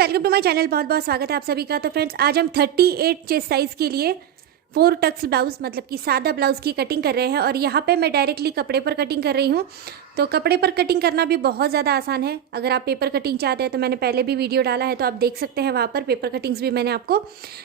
Welcome to my channel. बहुत बहुत स्वागत है आप सभी का। तो फ्रेंड्स, आज हम 38 चेस्ट साइज़ के लिए 4 टक्स ब्लाउज़ मतलब कि सादा ब्लाउज़ की कटिंग कर रहे हैं। और यहाँ पे मैं डायरेक्टली कपड़े पर कटिंग कर रही हूँ। तो कपड़े पर कटिंग करना भी बहुत ज़्यादा आसान है। अगर आप पेपर कटिंग चाहते हैं तो मैंने पहले भी वीडियो डाला है, तो आप देख सकते हैं, वहाँ पर पेपर कटिंग्स भी मैंने आपको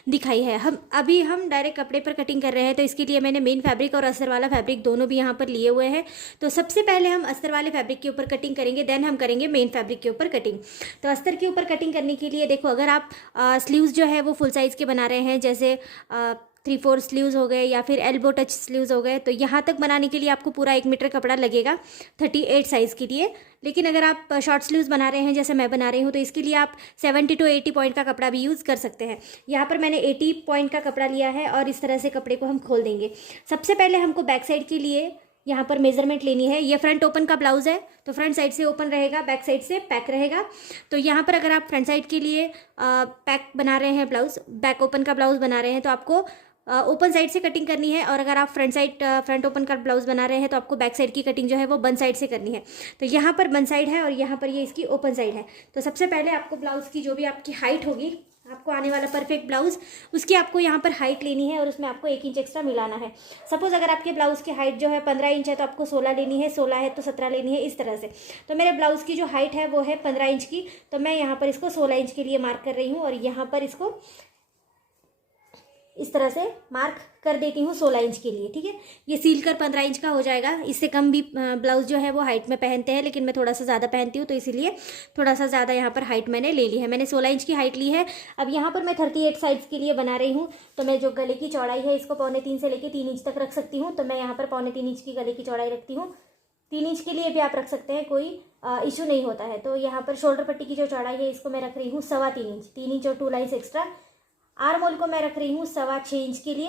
दिखाई है। हम डायरेक्ट कपड़े पर कटिंग कर रहे हैं, तो इसके लिए मैंने मेन फैब्रिक और अस्तर वाला फैब्रिक दोनों भी यहाँ पर लिए हुए हैं। तो सबसे पहले हम अस्तर वाले फैब्रिक के ऊपर कटिंग करेंगे, देन हम करेंगे मेन फैब्रिक के ऊपर कटिंग। तो अस्तर के ऊपर कटिंग करने के लिए देखो, अगर आप स्लीव्स जो है वो फुल साइज़ के बना रहे हैं, जैसे 3/4 स्लीव्स हो गए या फिर एल्बो टच स्लीव्स हो गए, तो यहाँ तक बनाने के लिए आपको पूरा 1 मीटर कपड़ा लगेगा 38 साइज़ के लिए। लेकिन अगर आप शॉर्ट स्लीव्स बना रहे हैं जैसे मैं बना रही हूँ, तो इसके लिए आप 70 to 80 पॉइंट का कपड़ा भी यूज़ कर सकते हैं। यहाँ पर मैंने 80 पॉइंट का कपड़ा लिया है और इस तरह से कपड़े को हम खोल देंगे। सबसे पहले हमको बैक साइड के लिए यहाँ पर मेजरमेंट लेनी है। ये फ्रंट ओपन का ब्लाउज है, तो फ्रंट साइड से ओपन रहेगा, बैक साइड से पैक रहेगा। तो यहाँ पर अगर आप फ्रंट साइड के लिए पैक बना रहे हैं ब्लाउज, बैक ओपन का ब्लाउज बना रहे हैं, तो आपको ओपन साइड से कटिंग करनी है। और अगर आप फ्रंट ओपन का ब्लाउज बना रहे हैं, तो आपको बैक साइड की कटिंग जो है वो बंद साइड से करनी है। तो यहाँ पर बंद साइड है और यहाँ पर ये इसकी ओपन साइड है। तो सबसे पहले आपको ब्लाउज की जो भी आपकी हाइट होगी, आपको आने वाला परफेक्ट ब्लाउज, उसकी आपको यहाँ पर हाइट लेनी है और उसमें आपको 1 इंच एक्स्ट्रा मिलाना है। सपोज अगर आपके ब्लाउज की हाइट जो है 15 इंच है, तो आपको 16 लेनी है, 16 है तो 17 लेनी है, इस तरह से। तो मेरे ब्लाउज की जो हाइट है वो है 15 इंच की, तो मैं यहाँ पर इसको 16 इंच के लिए मार्क कर रही हूँ और यहाँ पर इसको इस तरह से मार्क कर देती हूँ 16 इंच के लिए। ठीक है, ये सील कर 15 इंच का हो जाएगा। इससे कम भी ब्लाउज जो है वो हाइट में पहनते हैं, लेकिन मैं थोड़ा सा ज़्यादा पहनती हूँ, तो इसीलिए थोड़ा सा ज़्यादा यहाँ पर हाइट मैंने ले ली है। मैंने 16 इंच की हाइट ली है। अब यहाँ पर मैं 38 साइड्स के लिए बना रही हूँ, तो मैं जो गले की चौड़ाई है इसको 2.25 से लेकर 3 इंच तक रख सकती हूँ। तो मैं यहाँ पर 2.25 इंच की गले की चौड़ाई रखती हूँ। 3 इंच के लिए भी आप रख सकते हैं, कोई इशू नहीं होता है। तो यहाँ पर शोल्डर पट्टी की जो चौड़ाई है इसको मैं रख रही हूँ 3.25 इंच, 3 इंच और 2 लाइन्स एक्स्ट्रा। आर्म होल को मैं रख रही हूँ 6.25 इंच के लिए।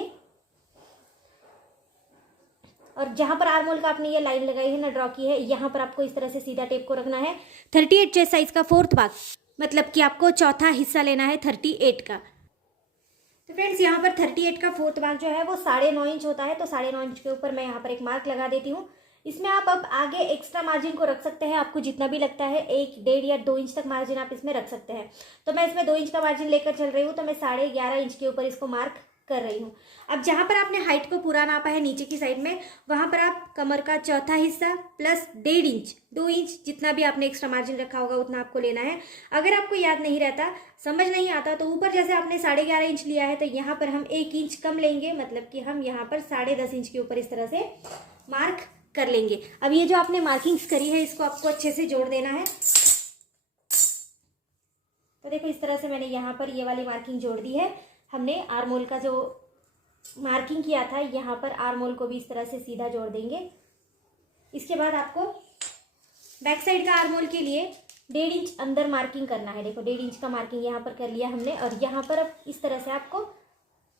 और जहां पर आर्म होल का आपने ये लाइन लगाई है ना, ड्रॉ की है, यहाँ पर आपको इस तरह से सीधा टेप को रखना है। 38 चेस्ट साइज का 4th भाग, मतलब कि आपको चौथा हिस्सा लेना है 38 का। तो फ्रेंड्स, यहाँ पर 38 का 4th भाग जो है वो 9.5 इंच होता है। तो 9.5 इंच के ऊपर मैं यहाँ पर एक मार्क लगा देती हूँ। इसमें आप अब आगे एक्स्ट्रा मार्जिन को रख सकते हैं, आपको जितना भी लगता है, 1, 1.5 या 2 इंच तक मार्जिन आप इसमें रख सकते हैं। तो मैं इसमें 2 इंच का मार्जिन लेकर चल रही हूँ, तो मैं 11.5 इंच के ऊपर इसको मार्क कर रही हूँ। अब जहाँ पर आपने हाइट को पूरा नापा है नीचे की साइड में, वहाँ पर आप कमर का चौथा हिस्सा प्लस 1.5 इंच, 2 इंच, जितना भी आपने एक्स्ट्रा मार्जिन रखा होगा उतना आपको लेना है। अगर आपको याद नहीं रहता, समझ नहीं आता, तो ऊपर जैसे आपने 11.5 इंच लिया है, तो यहाँ पर हम 1 इंच कम लेंगे, मतलब कि हम यहाँ पर 10.5 इंच के ऊपर इस तरह से मार्क कर लेंगे। अब ये जो आपने मार्किंग्स करी है इसको आपको अच्छे से जोड़ देना है। तो देखो, इस तरह से मैंने यहाँ पर ये वाली मार्किंग जोड़ दी है। हमने आर्म होल का जो मार्किंग किया था, यहाँ पर आर्म होल को भी इस तरह से सीधा जोड़ देंगे। इसके बाद आपको बैक साइड का आर्म होल के लिए 1.5 इंच अंदर मार्किंग करना है। देखो, 1.5 इंच का मार्किंग यहाँ पर कर लिया हमने, और यहाँ पर अब इस तरह से आपको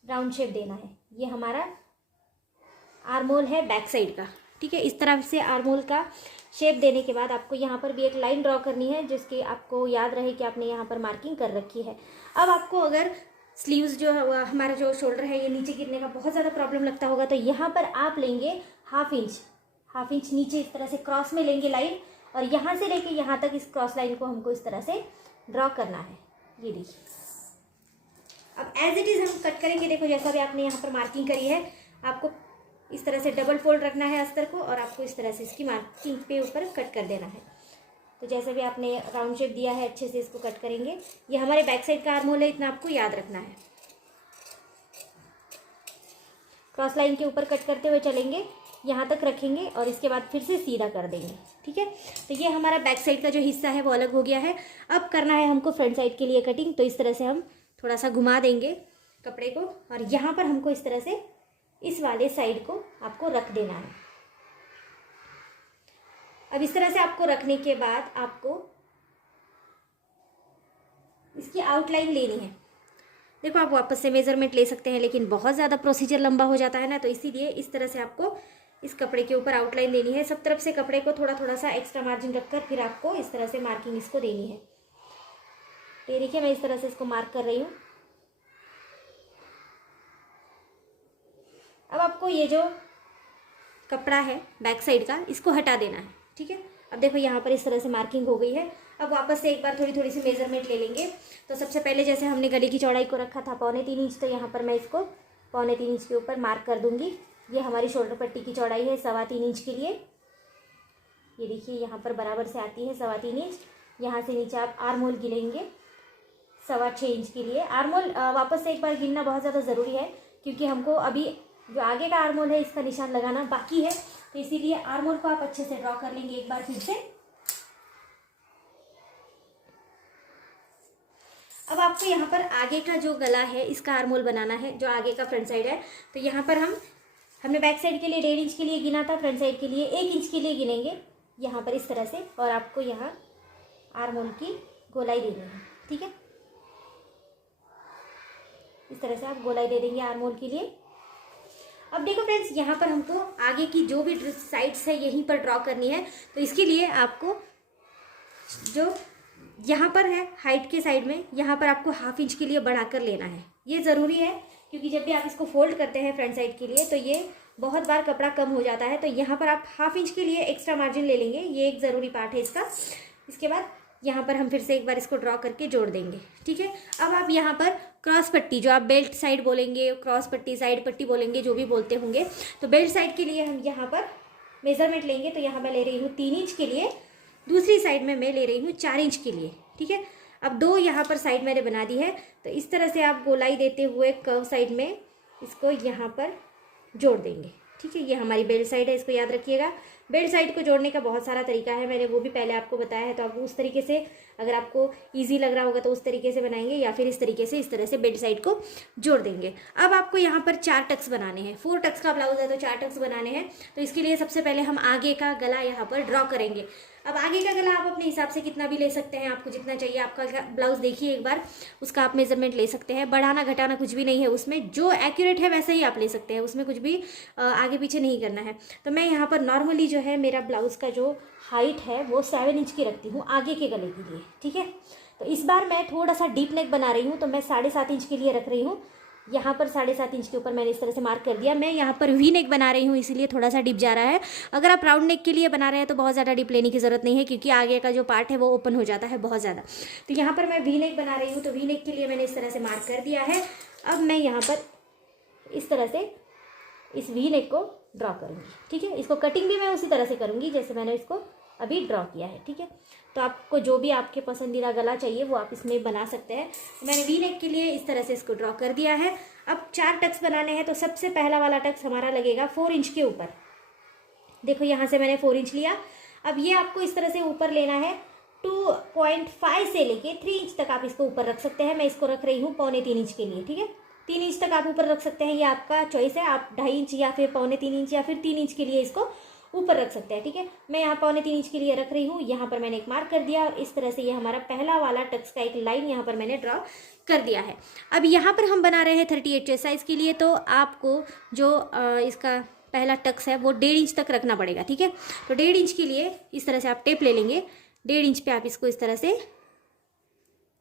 राउंड शेप देना है। ये हमारा आर्म होल है बैक साइड का। ठीक है, इस तरह से आर्म होल का शेप देने के बाद आपको यहाँ पर भी एक लाइन ड्रॉ करनी है, जिसकी आपको याद रहे कि आपने यहाँ पर मार्किंग कर रखी है। अब आपको अगर स्लीव्स जो है, हमारा जो शोल्डर है, ये नीचे गिरने का बहुत ज़्यादा प्रॉब्लम लगता होगा, तो यहाँ पर आप लेंगे हाफ इंच नीचे इस तरह से क्रॉस में लेंगे लाइन, और यहाँ से लेके यहाँ तक इस क्रॉस लाइन को हमको इस तरह से ड्रॉ करना है। ये देखिए, अब एज इट इज़ हम कट करेंगे। देखो, जैसा भी आपने यहाँ पर मार्किंग करी है, आपको इस तरह से डबल फोल्ड रखना है अस्तर को, और आपको इस तरह से इसकी मार्किंग पे ऊपर कट कर देना है। तो जैसे भी आपने राउंड शेप दिया है, अच्छे से इसको कट करेंगे। ये हमारे बैक साइड का आर्म होल है, इतना आपको याद रखना है। क्रॉस लाइन के ऊपर कट करते हुए चलेंगे, यहाँ तक रखेंगे और इसके बाद फिर से सीधा कर देंगे। ठीक है, तो ये हमारा बैक साइड का जो हिस्सा है वो अलग हो गया है। अब करना है हमको फ्रंट साइड के लिए कटिंग। तो इस तरह से हम थोड़ा सा घुमा देंगे कपड़े को, और यहाँ पर हमको इस तरह से इस वाले साइड को आपको रख देना है। अब इस तरह से आपको रखने के बाद आपको इसकी आउटलाइन लेनी है। देखो, आप वापस से मेजरमेंट ले सकते हैं, लेकिन बहुत ज़्यादा प्रोसीजर लंबा हो जाता है ना, तो इसीलिए इस तरह से आपको इस कपड़े के ऊपर आउटलाइन लेनी है। सब तरफ से कपड़े को थोड़ा थोड़ा सा एक्स्ट्रा मार्जिन रखकर फिर आपको इस तरह से मार्किंग इसको देनी है। तो ये देखिए, मैं इस तरह से इसको मार्क कर रही हूँ। अब आपको ये जो कपड़ा है बैक साइड का, इसको हटा देना है। ठीक है, अब देखो, यहाँ पर इस तरह से मार्किंग हो गई है। अब वापस से एक बार थोड़ी थोड़ी सी मेजरमेंट ले लेंगे। तो सबसे पहले जैसे हमने गले की चौड़ाई को रखा था 3.25 इंच, तो यहाँ पर मैं इसको 3.25 इंच के ऊपर मार्क कर दूंगी। ये हमारी शोल्डर पट्टी की चौड़ाई है 3.25 इंच के लिए। ये देखिए यहाँ पर बराबर से आती है 3.25 इंच। यहाँ से नीचे आप आर्म होल गिनेंगे 6.25 इंच के लिए। आर्म होल वापस से एक बार गिनना बहुत ज़्यादा ज़रूरी है, क्योंकि हमको अभी जो आगे का आर्म होल है इसका निशान लगाना बाकी है, तो इसीलिए आर्म होल को आप अच्छे से ड्रॉ कर लेंगे एक बार फिर से। अब आपको यहाँ पर आगे का जो गला है इसका आर्म होल बनाना है, जो आगे का फ्रंट साइड है। तो यहाँ पर हमने बैक साइड के लिए 1.5 इंच के लिए गिना था, फ्रंट साइड के लिए 1 इंच के लिए गिनेंगे यहाँ पर इस तरह से, और आपको यहाँ आर्म होल की गोलाई देनी है। ठीक है, इस तरह से आप गोलाई दे देंगे आर्म होल के लिए। अब देखो फ्रेंड्स, यहाँ पर हमको आगे की जो भी साइड्स है यहीं पर ड्रॉ करनी है। तो इसके लिए आपको जो यहाँ पर है हाइट के साइड में, यहाँ पर आपको 1/2 इंच के लिए बढ़ाकर लेना है। ये ज़रूरी है, क्योंकि जब भी आप इसको फोल्ड करते हैं फ्रंट साइड के लिए तो ये बहुत बार कपड़ा कम हो जाता है। तो यहाँ पर आप 1/2 इंच के लिए एक्स्ट्रा मार्जिन ले लेंगे, ये एक ज़रूरी पार्ट है इसका। इसके बाद यहाँ पर हम फिर से एक बार इसको ड्रॉ करके जोड़ देंगे। ठीक है, अब आप यहाँ पर क्रॉस पट्टी, जो आप बेल्ट साइड बोलेंगे, क्रॉस पट्टी, साइड पट्टी बोलेंगे, जो भी बोलते होंगे, तो बेल्ट साइड के लिए हम यहाँ पर मेजरमेंट लेंगे। तो यहाँ मैं ले रही हूँ 3 इंच के लिए, दूसरी साइड में मैं ले रही हूँ 4 इंच के लिए। ठीक है, अब 2 यहाँ पर साइड मैंने बना दी है। तो इस तरह से आप गोलाई देते हुए कर्व साइड में इसको यहाँ पर जोड़ देंगे। ठीक है, ये हमारी बेल्ट साइड है, इसको याद रखिएगा। बेल्ट साइड को जोड़ने का बहुत सारा तरीका है, मैंने वो भी पहले आपको बताया है। तो आप उस तरीके से, अगर आपको इजी लग रहा होगा तो उस तरीके से बनाएंगे, या फिर इस तरीके से, इस तरह से बेल्ट साइड को जोड़ देंगे। अब आपको यहाँ पर 4 टक्स बनाने हैं। 4 टक्स का ब्लाउज है तो 4 टक्स बनाने हैं। तो इसके लिए सबसे पहले हम आगे का गला यहाँ पर ड्रॉ करेंगे। अब आगे का गला आप अपने हिसाब से कितना भी ले सकते हैं, आपको जितना चाहिए। आपका ब्लाउज देखिए एक बार, उसका आप मेजरमेंट ले सकते हैं। बढ़ाना घटाना कुछ भी नहीं है उसमें, जो एक्यूरेट है वैसा ही आप ले सकते हैं, उसमें कुछ भी आगे पीछे नहीं करना है। तो मैं यहाँ पर नॉर्मली जो है मेरा ब्लाउज़ का जो हाइट है वो 7 इंच की रखती हूँ आगे के गले के लिए। ठीक है, तो इस बार मैं थोड़ा सा डीप नेक बना रही हूँ, तो मैं 7.5 इंच के लिए रख रही हूँ। यहाँ पर 7.5 इंच के ऊपर मैंने इस तरह से मार्क कर दिया। मैं यहाँ पर वी नेक बना रही हूँ, इसीलिए थोड़ा सा डिप जा रहा है। अगर आप राउंड नेक के लिए बना रहे हैं तो बहुत ज़्यादा डिप लेने की ज़रूरत नहीं है, क्योंकि आगे का जो पार्ट है वो ओपन हो जाता है बहुत ज़्यादा। तो यहाँ पर मैं वी नेक बना रही हूँ, तो वी नेक के लिए मैंने इस तरह से मार्क कर दिया है। अब मैं यहाँ पर इस तरह से इस वी नेक को ड्रॉ करूँगी। ठीक है, इसको कटिंग भी मैं उसी तरह से करूँगी जैसे मैंने इसको अभी ड्रॉ किया है। ठीक है, तो आपको जो भी आपके पसंदीदा गला चाहिए वो आप इसमें बना सकते हैं। मैंने वी नेक के लिए इस तरह से इसको ड्रॉ कर दिया है। अब 4 टक्स बनाने हैं, तो सबसे पहला वाला टक्स हमारा लगेगा 4 इंच के ऊपर। देखो यहाँ से मैंने 4 इंच लिया। अब ये आपको इस तरह से ऊपर लेना है। 2.5 से लेके 3 इंच तक आप इसको ऊपर रख सकते हैं। मैं इसको रख रही हूँ 3.25 इंच के लिए। ठीक है, 3 इंच तक आप ऊपर रख सकते हैं, ये आपका चॉइस है। आप 2.5 इंच या फिर 3.25 इंच या फिर 3 इंच के लिए इसको ऊपर रख सकते हैं। ठीक है, मैं यहाँ 3.25 इंच के लिए रख रही हूँ। यहाँ पर मैंने एक मार्क कर दिया, और इस तरह से ये हमारा पहला वाला टक्स का एक लाइन यहाँ पर मैंने ड्रॉ कर दिया है। अब यहाँ पर हम बना रहे हैं 38 चेस्ट साइज़ के लिए, तो आपको जो इसका पहला टक्स है वो 1.5 इंच तक रखना पड़ेगा। ठीक है, तो 1.5 इंच के लिए इस तरह से आप टेप ले लेंगे। 1.5 इंच पे आप इसको इस तरह से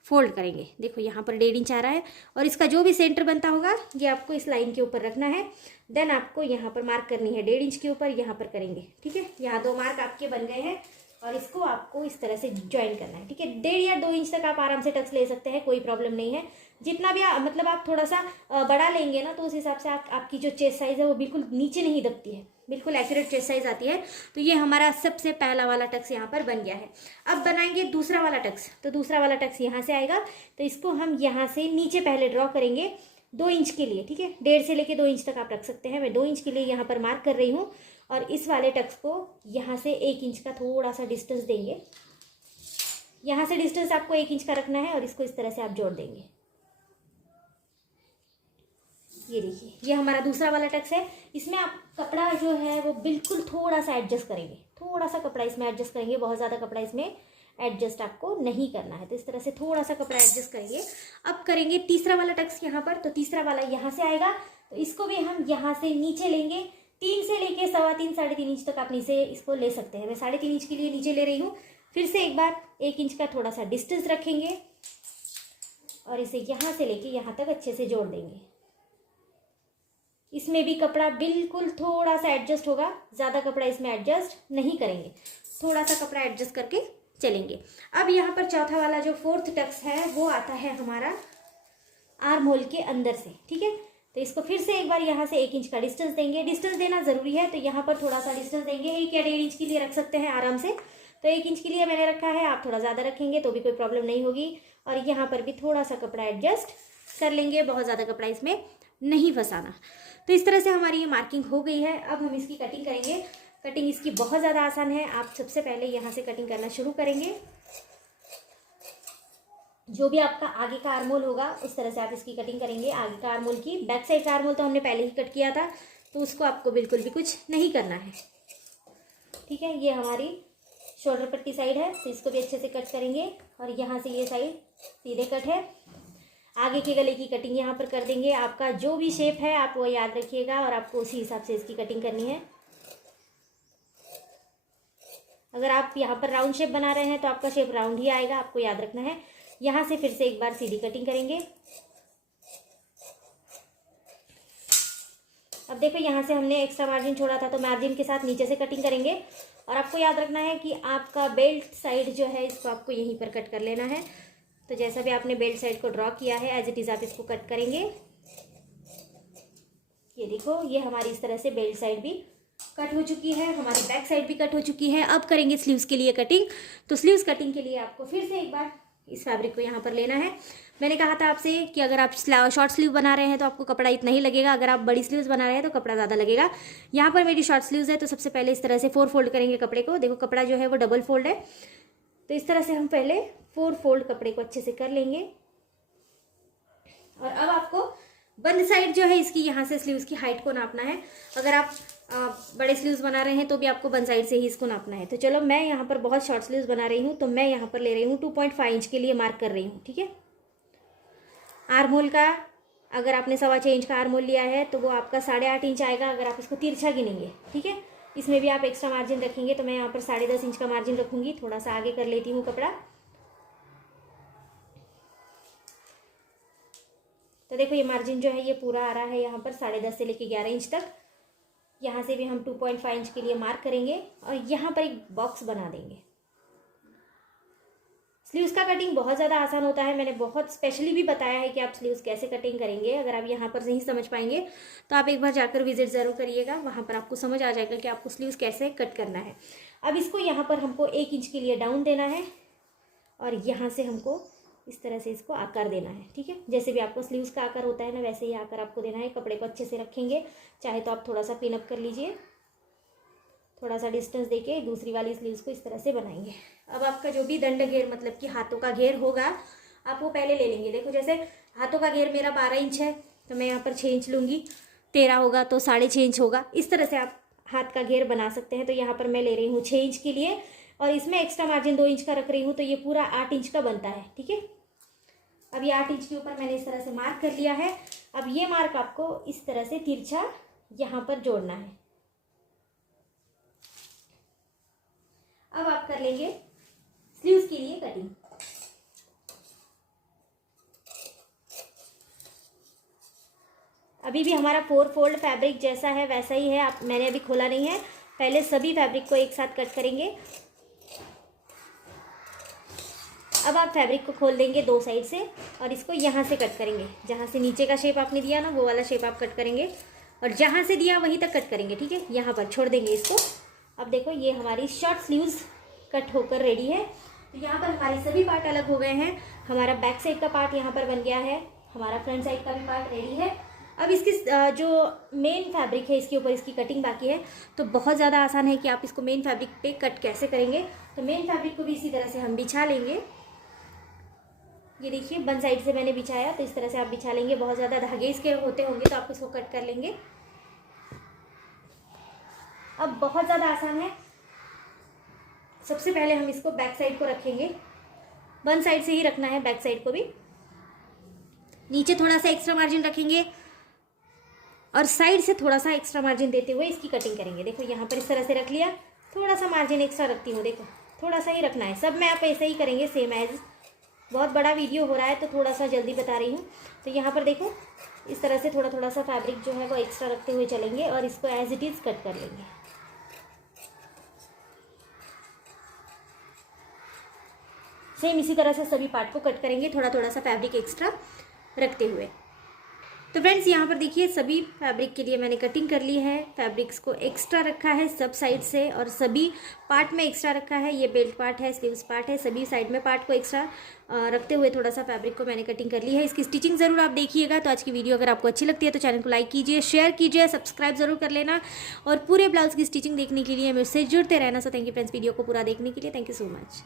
फोल्ड करेंगे। देखो यहाँ पर 1.5 इंच आ रहा है, और इसका जो भी सेंटर बनता होगा ये आपको इस लाइन के ऊपर रखना है। देन आपको यहाँ पर मार्क करनी है 1.5 इंच के ऊपर, यहाँ पर करेंगे। ठीक है, यहाँ 2 मार्क आपके बन गए हैं, और इसको आपको इस तरह से ज्वाइन करना है। ठीक है, 1.5 या 2 इंच तक आप आराम से टक्स ले सकते हैं, कोई प्रॉब्लम नहीं है। जितना भी मतलब आप थोड़ा सा बड़ा लेंगे ना, तो उस हिसाब से आपकी जो चेस्ट साइज़ है वो बिल्कुल नीचे नहीं दबती है, बिल्कुल एक्यूरेट चेस्ट साइज आती है। तो ये हमारा सबसे पहला वाला टक्स यहाँ पर बन गया है। अब बनाएंगे दूसरा वाला टक्स। तो दूसरा वाला टक्स यहाँ से आएगा, तो इसको हम यहाँ से नीचे पहले ड्रॉ करेंगे 2 इंच के लिए। ठीक है, 1.5 से लेके 2 इंच तक आप रख सकते हैं। मैं 2 इंच के लिए यहाँ पर मार्क कर रही हूँ, और इस वाले टक्स को यहाँ से 1 इंच का थोड़ा सा डिस्टेंस देंगे। यहाँ से डिस्टेंस आपको 1 इंच का रखना है, और इसको इस तरह से आप जोड़ देंगे। ये देखिए, ये हमारा दूसरा वाला टक्स है। इसमें आप कपड़ा जो है वो बिल्कुल थोड़ा सा एडजस्ट करेंगे, थोड़ा सा कपड़ा इसमें एडजस्ट करेंगे, बहुत ज़्यादा कपड़ा इसमें एडजस्ट आपको नहीं करना है। तो इस तरह से थोड़ा सा कपड़ा एडजस्ट करेंगे। अब करेंगे तीसरा वाला टक्स यहाँ पर। तो तीसरा वाला यहाँ से आएगा, तो इसको भी हम यहाँ से नीचे लेंगे। 3 से लेके 3.25 3.5 इंच तक आप नीचे इसको ले सकते हैं। मैं 3.5 इंच के लिए नीचे ले रही हूँ। फिर से एक बार 1 इंच का थोड़ा सा डिस्टेंस रखेंगे, और इसे यहाँ से लेके यहाँ तक अच्छे से जोड़ देंगे। इसमें भी कपड़ा बिल्कुल थोड़ा सा एडजस्ट होगा, ज़्यादा कपड़ा इसमें एडजस्ट नहीं करेंगे। थोड़ा सा कपड़ा एडजस्ट करके चलेंगे। अब यहाँ पर चौथा वाला जो फोर्थ टक्स है वो आता है हमारा आर्म होल के अंदर से, ठीक है। तो इसको फिर से एक बार यहाँ से 1 इंच का डिस्टेंस देंगे। डिस्टेंस देना ज़रूरी है, तो यहाँ पर थोड़ा सा डिस्टेंस देंगे, 1 या 1.5 इंच के लिए रख सकते हैं आराम से। तो 1 इंच के लिए मैंने रखा है, आप थोड़ा ज़्यादा रखेंगे तो भी कोई प्रॉब्लम नहीं होगी। और यहाँ पर भी थोड़ा सा कपड़ा एडजस्ट कर लेंगे, बहुत ज़्यादा कपड़ा इसमें नहीं फंसाना। तो इस तरह से हमारी ये मार्किंग हो गई है। अब हम इसकी कटिंग करेंगे। कटिंग इसकी बहुत ज़्यादा आसान है। आप सबसे पहले यहाँ से कटिंग करना शुरू करेंगे। जो भी आपका आगे का आर्मोल होगा उस तरह से आप इसकी कटिंग करेंगे। आगे का आर्मोल की, बैक साइड का आर्मोल तो हमने पहले ही कट किया था, तो उसको आपको बिल्कुल भी कुछ नहीं करना है, ठीक है। ये हमारी शोल्डर पट्टी साइड है, तो इसको भी अच्छे से कट करेंगे। और यहाँ से ये साइड सीधे कट है। आगे के गले की कटिंग यहाँ पर कर देंगे। आपका जो भी शेप है आप वो याद रखिएगा और आपको उसी हिसाब से इसकी कटिंग करनी है। अगर आप यहाँ पर राउंड शेप बना रहे हैं तो आपका शेप राउंड ही आएगा, आपको याद रखना है। यहाँ से फिर से एक बार सीधी कटिंग करेंगे। अब देखो यहाँ से हमने एक्स्ट्रा मार्जिन छोड़ा था, तो मार्जिन के साथ नीचे से कटिंग करेंगे। और आपको याद रखना है कि आपका बेल्ट साइड जो है इसको आपको यहीं पर कट कर लेना है। तो जैसा भी आपने बेल्ट साइड को ड्रॉ किया है एज इट इज़ आप इसको कट करेंगे। ये देखो, ये हमारी इस तरह से बेल्ट साइड भी कट हो चुकी है, हमारी बैक साइड भी कट हो चुकी है। अब करेंगे स्लीव्स के लिए कटिंग। तो स्लीव्स कटिंग के लिए आपको फिर से एक बार इस फैब्रिक को यहाँ पर लेना है। मैंने कहा था आपसे कि अगर आप शॉर्ट स्लीव बना रहे हैं तो आपको कपड़ा इतना ही लगेगा, अगर आप बड़ी स्लीव्स बना रहे हैं तो कपड़ा ज़्यादा लगेगा। यहाँ पर मेरी शॉर्ट स्लीव्स है, तो सबसे पहले इस तरह से 4 फोल्ड करेंगे कपड़े को। देखो कपड़ा जो है वो डबल फोल्ड है, तो इस तरह से हम पहले 4 फोल्ड कपड़े को अच्छे से कर लेंगे। और अब आपको बंद साइड जो है इसकी यहाँ से स्लीव्स की हाइट को नापना है। अगर आप बड़े स्लीव्स बना रहे हैं तो भी आपको बंद साइड से ही इसको नापना है। तो चलो, मैं यहाँ पर बहुत शॉर्ट स्लीव्स बना रही हूँ, तो मैं यहाँ पर ले रही हूँ 2.5 इंच के लिए मार्क कर रही हूँ, ठीक है। आर्म होल का अगर आपने 6.25 इंच का आर्म होल लिया है तो वो आपका 8.5 इंच आएगा, अगर आप इसको तिरछा गिनेंगे, ठीक है। इसमें भी आप एक्स्ट्रा मार्जिन रखेंगे, तो मैं यहाँ पर 10.5 इंच का मार्जिन रखूंगी। थोड़ा सा आगे कर लेती हूँ कपड़ा। तो देखो ये मार्जिन जो है ये पूरा आ रहा है यहाँ पर 10.5 से लेके 11 इंच तक। यहाँ से भी हम 2.5 इंच के लिए मार्क करेंगे और यहाँ पर एक बॉक्स बना देंगे। स्लीव्स का कटिंग बहुत ज़्यादा आसान होता है, मैंने बहुत स्पेशली भी बताया है कि आप स्लीव्स कैसे कटिंग करेंगे। अगर आप यहाँ पर नहीं समझ पाएंगे तो आप एक बार जाकर विजिट ज़रूर करिएगा, वहाँ पर आपको समझ आ जाएगा कि आपको स्लीव्स कैसे कट करना है। अब इसको यहाँ पर हमको 1 इंच के लिए डाउन देना है और यहाँ से हमको इस तरह से इसको आकार देना है, ठीक है। जैसे भी आपको स्लीव्स का आकार होता है ना, वैसे ही आकार आपको देना है। कपड़े को अच्छे से रखेंगे, चाहे तो आप थोड़ा सा पिन अप कर लीजिए, थोड़ा सा डिस्टेंस देके दूसरी वाली स्लीव्स को इस तरह से बनाएंगे। अब आपका जो भी दंड घेर मतलब कि हाथों का घेर होगा आप वो पहले ले लेंगे। देखो जैसे हाथों का घेर मेरा 12 इंच है, तो मैं यहाँ पर 6 इंच लूँगी। 13 होगा तो 6.5 इंच होगा। इस तरह से आप हाथ का घेर बना सकते हैं। तो यहाँ पर मैं ले रही हूँ 6 इंच के लिए और इसमें एक्स्ट्रा मार्जिन 2 इंच का रख रही हूँ, तो ये पूरा 8 इंच का बनता है, ठीक है। अब ये 8 इंच के ऊपर मैंने इस तरह से मार्क कर लिया है। अब ये मार्क आपको इस तरह से तिरछा यहाँ पर जोड़ना है। अब आप कर लेंगे स्लीव्स के लिए कटिंग। अभी भी हमारा 4 फोल्ड फैब्रिक जैसा है वैसा ही है, आप मैंने अभी खोला नहीं है। पहले सभी फैब्रिक को एक साथ कट करेंगे। अब आप फैब्रिक को खोल देंगे 2 साइड से और इसको यहाँ से कट करेंगे। जहाँ से नीचे का शेप आपने दिया ना वो वाला शेप आप कट करेंगे और जहाँ से दिया वहीं तक कट करेंगे, ठीक है। यहाँ पर छोड़ देंगे इसको। अब देखो ये हमारी शॉर्ट स्लीव्स कट होकर रेडी है। तो यहाँ पर हमारे सभी पार्ट अलग हो गए हैं। हमारा बैक साइड का पार्ट यहाँ पर बन गया है, हमारा फ्रंट साइड का भी पार्ट रेडी है। अब इसकी जो मेन फैब्रिक है इसके ऊपर इसकी कटिंग बाकी है। तो बहुत ज़्यादा आसान है कि आप इसको मेन फैब्रिक पे कट कैसे करेंगे। तो मेन फैब्रिक को भी इसी तरह से हम बिछा लेंगे। ये देखिए वन साइड से मैंने बिछाया, तो इस तरह से आप बिछा लेंगे। बहुत ज़्यादा धागे इसके होते होंगे तो आप इसको कट कर लेंगे। अब बहुत ज़्यादा आसान है। सबसे पहले हम इसको बैक साइड को रखेंगे, वन साइड से ही रखना है बैक साइड को भी। नीचे थोड़ा सा एक्स्ट्रा मार्जिन रखेंगे और साइड से थोड़ा सा एक्स्ट्रा मार्जिन देते हुए इसकी कटिंग करेंगे। देखो यहाँ पर इस तरह से रख लिया, थोड़ा सा मार्जिन एक्स्ट्रा रखती हूँ, देखो थोड़ा सा ही रखना है। सब में आप ऐसे ही करेंगे सेम एज। बहुत बड़ा वीडियो हो रहा है तो थोड़ा सा जल्दी बता रही हूँ। तो यहाँ पर देखो इस तरह से थोड़ा थोड़ा सा फैब्रिक जो है वो एक्स्ट्रा रखते हुए चलेंगे और इसको एज इट इज़ कट कर लेंगे। सेम इसी तरह से सभी पार्ट को कट करेंगे, थोड़ा थोड़ा सा फैब्रिक एक्स्ट्रा रखते हुए। तो फ्रेंड्स यहाँ पर देखिए सभी फैब्रिक के लिए मैंने कटिंग कर ली है, फैब्रिक्स को एक्स्ट्रा रखा है सब साइड से और सभी पार्ट में एक्स्ट्रा रखा है। ये बेल्ट पार्ट है, स्लीव्स पार्ट है, सभी साइड में पार्ट को एक्स्ट्रा रखते हुए थोड़ा सा फैब्रिक को मैंने कटिंग कर ली है। इसकी स्टिचिंग ज़रूर आप देखिएगा। तो आज की वीडियो अगर आपको अच्छी लगती है तो चैनल को लाइक कीजिए, शेयर कीजिए, सब्सक्राइब जरूर कर लेना और पूरे ब्लाउज की स्टिचिंग देखने के लिए मुझसे जुड़ते रहना। So thank you friends video को पूरा देखने के लिए। Thank you so much.